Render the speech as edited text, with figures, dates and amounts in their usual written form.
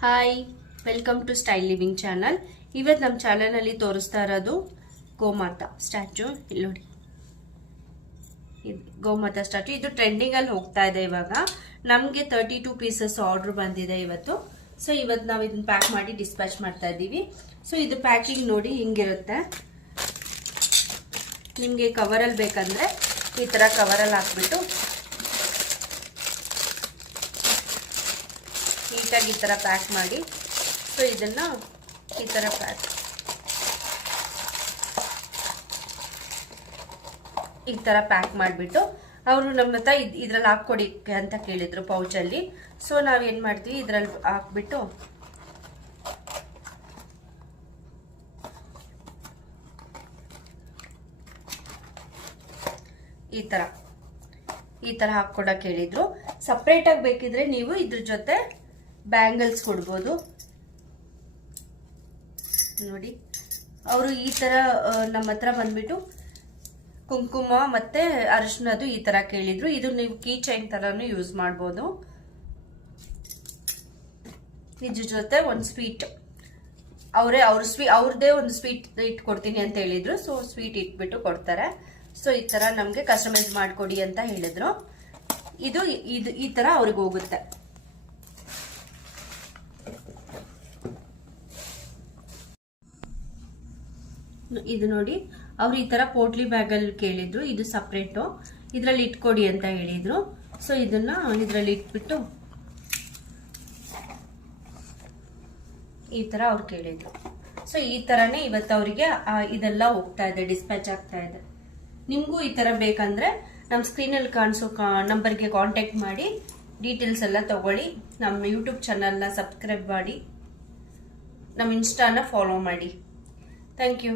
Hi, welcome to style living channel. ಇವತ್ತು ನಮ್ಮ ಚಾನಲಲ್ಲಿ ತೋರಿಸ್ತಾ ಇರೋದು ಗೋಮಾತಾ ಸ್ಟ್ಯಾಚು. ಇಲ್ಲಿ ನೋಡಿ, ಗೋಮಾತಾ ಸ್ಟ್ಯಾಚು. ಇದು ಟ್ರೆಂಡಿಂಗಲ್ಲಿ ಹೋಗ್ತಾ ಇದೆ ಇವಾಗ. ನಮಗೆ 32 ಪೀಸಸ್ ಆರ್ಡರ್ ಬಂದಿದೆ ಇವತ್ತು. ಸೊ ಇವತ್ತು ನಾವು ಇದನ್ನ ಪ್ಯಾಕ್ ಮಾಡಿ ಡಿಸ್ಪ್ಯಾಚ್ ಮಾಡ್ತಾ ಇದ್ದೀವಿ. ಸೊ ಇದು ಪ್ಯಾಕಿಂಗ್ ನೋಡಿ ಹಿಂಗಿರುತ್ತೆ. ನಿಮಗೆ ಕವರಲ್ಲಿ ಬೇಕಂದ್ರೆ ಈ ಥರ ಕವರಲ್ಲಿ ಹಾಕ್ಬಿಟ್ಟು ನೀಟಾಗಿ ಈ ಥರ ಪ್ಯಾಕ್ ಮಾಡಿ. ಸೊ ಇದನ್ನು ಈ ಥರ ಪ್ಯಾಕ್ ಮಾಡಿಬಿಟ್ಟು ಅವರು ನಮ್ಮ ಹತ್ರ ಇದ್ರಲ್ಲಿ ಹಾಕ್ಕೊಡಿ ಅಂತ ಕೇಳಿದ್ರು, ಪೌಚಲ್ಲಿ. ಸೊ ನಾವೇನು ಮಾಡ್ತೀವಿ, ಇದ್ರಲ್ಲಿ ಹಾಕ್ಬಿಟ್ಟು ಈ ಥರ ಹಾಕ್ಕೊಡಕ್ಕೆ ಹೇಳಿದ್ರು. ಸಪ್ರೇಟಾಗಿ ಬೇಕಿದ್ರೆ ನೀವು ಇದ್ರ ಜೊತೆ ಬ್ಯಾಂಗಲ್ಸ್ ಕೊಡ್ಬೋದು. ನೋಡಿ, ಅವರು ಈ ಥರ ನಮ್ಮ ಹತ್ರ ಬಂದ್ಬಿಟ್ಟು ಕುಂಕುಮ ಮತ್ತೆ ಅರಿಶಿನದು ಈ ಥರ ಕೇಳಿದ್ರು. ಇದು ನೀವು ಕೀ ಚೈನ್ ಥರನೂ ಯೂಸ್ ಮಾಡ್ಬೋದು. ಇದ್ರ ಜೊತೆ ಒಂದು ಸ್ವೀಟ್, ಅವ್ರದ್ದೇ ಒಂದು ಸ್ವೀಟ್ ಇಟ್ಕೊಡ್ತೀನಿ ಅಂತ ಹೇಳಿದ್ರು. ಸೊ ಸ್ವೀಟ್ ಇಟ್ಬಿಟ್ಟು ಕೊಡ್ತಾರೆ. ಸೊ ಈ ಥರ ನಮಗೆ ಕಸ್ಟಮೈಸ್ ಮಾಡಿಕೊಡಿ ಅಂತ ಹೇಳಿದ್ರು. ಇದು ಈ ಥರ ಅವ್ರಿಗೆ ಹೋಗುತ್ತೆ. ಇದು ನೋಡಿ, ಅವ್ರು ಈ ತರ ಪೋಟ್ಲಿ ಬ್ಯಾಗಲ್ಲಿ ಕೇಳಿದ್ರು. ಇದು ಸಪ್ರೇಟು, ಇದ್ರಲ್ಲಿ ಇಟ್ಕೊಡಿ ಅಂತ ಹೇಳಿದ್ರು. ಸೊ ಇದನ್ನ ಇದ್ರಲ್ಲಿ ಇಟ್ಬಿಟ್ಟು ಈ ತರ ಅವ್ರು ಕೇಳಿದ್ರು. ಸೊ ಈ ತರನೇ ಇವತ್ತು ಅವರಿಗೆ ಇದೆಲ್ಲ ಹೋಗ್ತಾ ಇದೆ, ಡಿಸ್ಪ್ಯಾಚ್ ಆಗ್ತಾ ಇದೆ. ನಿಮ್ಗೂ ಈ ತರ ಬೇಕಂದ್ರೆ ನಮ್ಮ ಸ್ಕ್ರೀನಲ್ಲಿ ಕಾಣಿಸೋ ನಂಬರ್ಗೆ ಕಾಂಟ್ಯಾಕ್ಟ್ ಮಾಡಿ ಡೀಟೇಲ್ಸ್ ಎಲ್ಲ ತಗೊಳ್ಳಿ. ನಮ್ಮ ಯೂಟ್ಯೂಬ್ ಚಾನಲ್ನ ಸಬ್ಸ್ಕ್ರೈಬ್ ಮಾಡಿ, ನಮ್ಮ ಇನ್ಸ್ಟಾನ ಫಾಲೋ ಮಾಡಿ. Thank you.